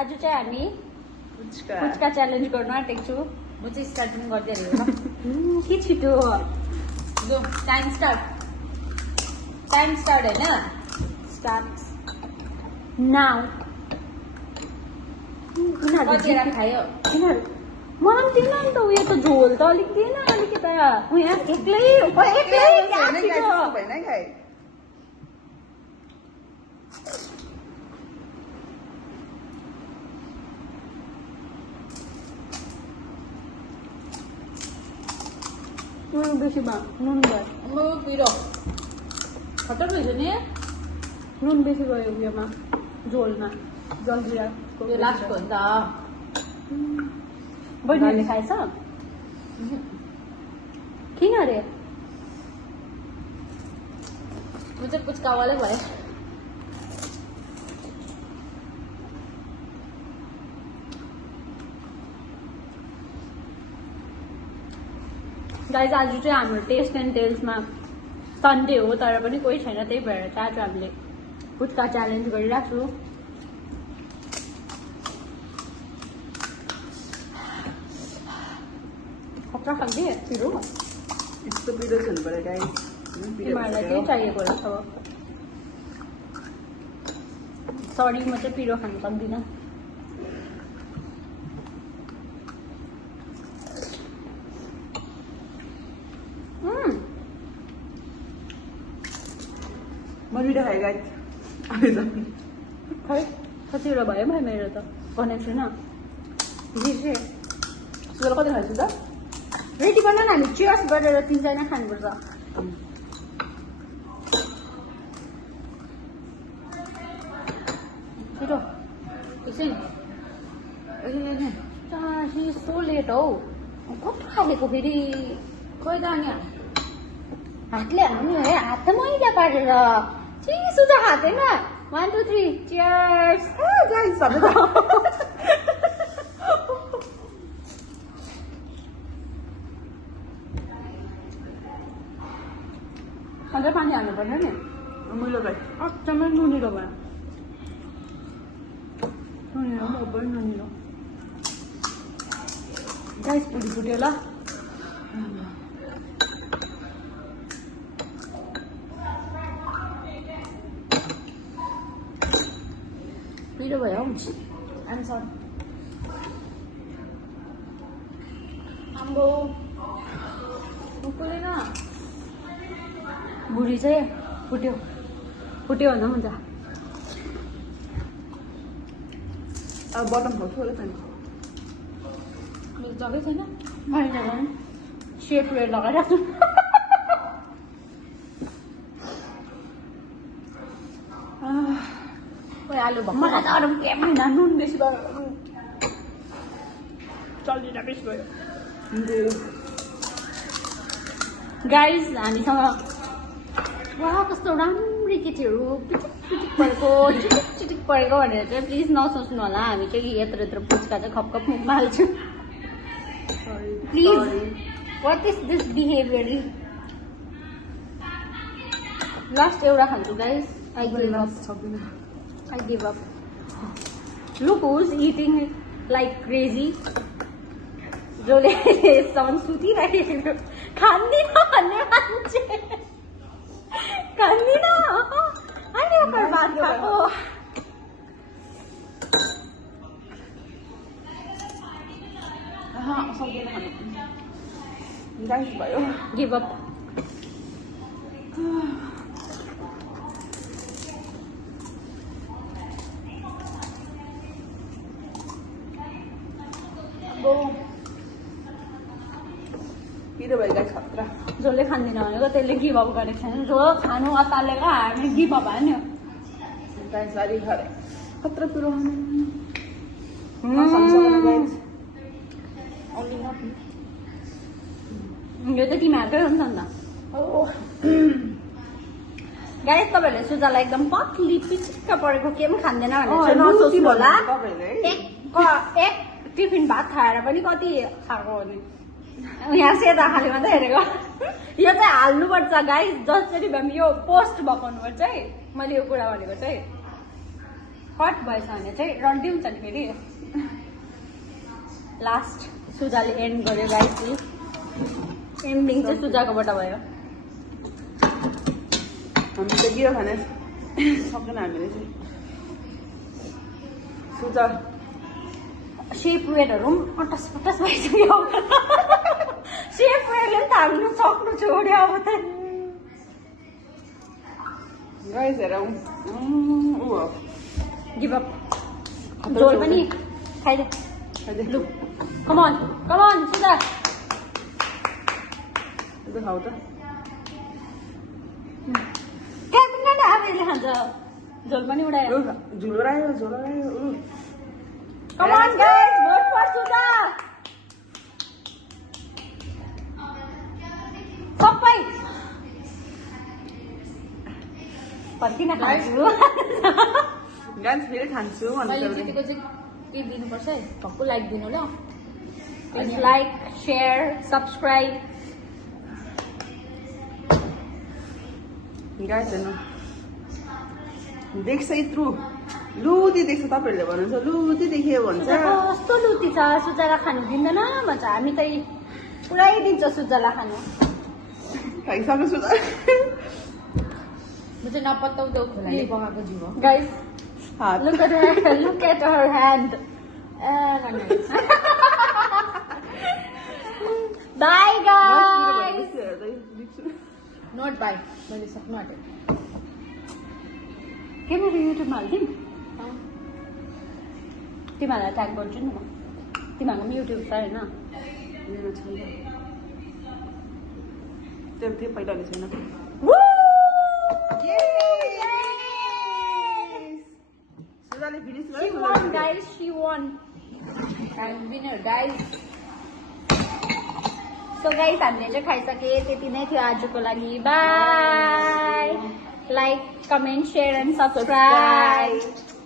आज चाहिँ हामी पुच्का च्यालेन्ज गर्न आँटेको छु। म चाहिँ स्टार्टिङ गर्दै रहेँ के छिटो लु टाइम स्टार्ट होइन स्टार्ट नाउ। कतिवटा खायो यिनीहरू मलाई पनि दिएन नि त उयो त झोल त अलिक दिएन अलिकति यहाँ एक्लै नुन बेसी भयो नुन भयो पिरो खतर रहेछ नि नुन बेसी भयो उयोमा झोलमा जलजिराको यो लास्टको हो नि त बहिनीहरूले खाएछ किन अरे म चाहिँ पुच्कावालै भएँ गाइज आज चाहिँ हाम्रो टेस्ट एन्ड टेल्समा सन्डे हो तर पनि कोही छैन त्यही भएर चाहिँ आज हामीले पुच्का च्यालेन्ज गरिरहेको छु। खतरा खालके पिरो यस्तो पिरो हुनु पर्यो गाइस तिमीहरूलाई त्यही चाहिएको रहेछ अब सरी म चाहिँ पिरो खानु सक्दिनँ। म मिठो खाएँ गाइस खै कतिवटा भयो भाइ मेरो त भनेको छुइनँ बिर्सेँ। सुगर कति खान्छु त रेडी बना न हामी चियर्स गरेर तिनजना खानुपर्छ। छिटो एकछिन सो लेट हौ कस्तो खालेको फेरि खोइ त अनि हातले हाल्नु है हात त मैला पारेर चिसो त हात होइन 1 2 3 चियर्स गाइस अझै पानी हाल्नु पर्छ नि मुलो गाइस एकदमै नुनिलो भयो नुनिलो अब्बै नुनिलो गाइस पुरी फुट्यो ल पिरो भयो हौ आन्सर आम्बो उकुलेन बुढी चाहिँ फुट्यो फुट्यो भन्दा पनि हुन्छ। अब बटम खाउँछु होला त मेरो जग्गै छैन मैले झन् सेप रेड लगाइरहेको छु खोइ आलु भएको मलाई त अरू केही होइन नुन बेसी भयो चल्दिन बेसी भयो। गाइज हामीसँग वा कस्तो राम्री केटीहरू पिटिक पिटिक परेको चिटिक चिटिक परेको भनेर चाहिँ प्लिज नसोच्नु होला हामी चाहिँ यत्रो यत्रो पुच्का चाहिँ खप खप मुखमा हाल्छौँ please what is this behaviour. Last एउटा खान्छु guys I give up look who's eating like crazy जसले यस्तोमा सुतिराखेको खान्दिन भन्ने मान्छे खान्दिन अहिले भर्खर भात खाएको सक्दैन खानु गाइस भयो गिभ अप पिरो भयो गाइस खतरा जसले खान्दिन भनेको त्यसले गिभ अप गरेको छैन जो खानु अतालेको हामी गिभ अप हान्यो गाइस अलि खाए खतरा पिरो खानु गाइस ओन्ली नट यो त तिमीहरूकै हो नि त अन्त गाइस तपाईँहरूले सुजालाई एकदम पतली पिचिक्क परेको के पनि खाँदैन भनेर नसोच्नु होला एक टिफिन भात खाएर पनि कति खाएको हो नि यहाँ सेता खाले मात्रै हेरेको यो चाहिँ हाल्नुपर्छ गाइस जसरी भए पनि यो पोस्ट भकाउनुपर्छ है मैले यो कुरा भनेको चाहिँ कट भएछ भने चाहिँ रड्डी हुन्छ नि फेरि लास्ट सुजाले एन्ड गर्यो गाइस एन्डिङ चाहिँ सुजाकोबाट भयो हामी त के हो भने सक्दैन हामीले चाहिँ सुजा सेप वेयरहरू पनि अटस पटस भइसक्यो सेप वेयरले पनि थाल्नु सक्नु छोड्यो अब त गाइस हेरौँ गिभ अप झोल पनि खाइदे लु कमन सुधा खाऊ त क्यापिङ न आफैले खान्छ झोल पनि उडायो झुलो आयो कमन गाइस भोट फर सुधा सबै फर्किन खान्छु गाइस फेरि खान्छु मैले जितेको चाहिँ के दिनुपर्छ है भक्कु लाइक दिनु ल please like share subscribe guys हेर्नु देख्छ यत्रो लुती देख्छ तपाईँहरूले भन्नुहुन्छ लुती देख्यो भन्छ कस्तो लुती छ सुजालाई खानु दिँदैन भन्छ हामी त पुरै दिन्छ सुजालाई खानु खाइसक्यो सुजा म चाहिँ नपत्ताउँदो खोलाले पकाएको जीव हो गाइस हात look at her hand bye guys not bye मैले सक्नु आँटेँ के मेरो युट्युबमा हालिदिउँ तिमीहरूलाई ट्याग गर्छु नि म तिमीहरूको पनि युट्युब छ होइन मेरो छैन त्यो पहिलाले छैन सुजाले finish she won guys she won I'm winner guys so guys हामीले चाहिँ खाइसके त्यति नै थियो आजको लागि by like comment share and subscribe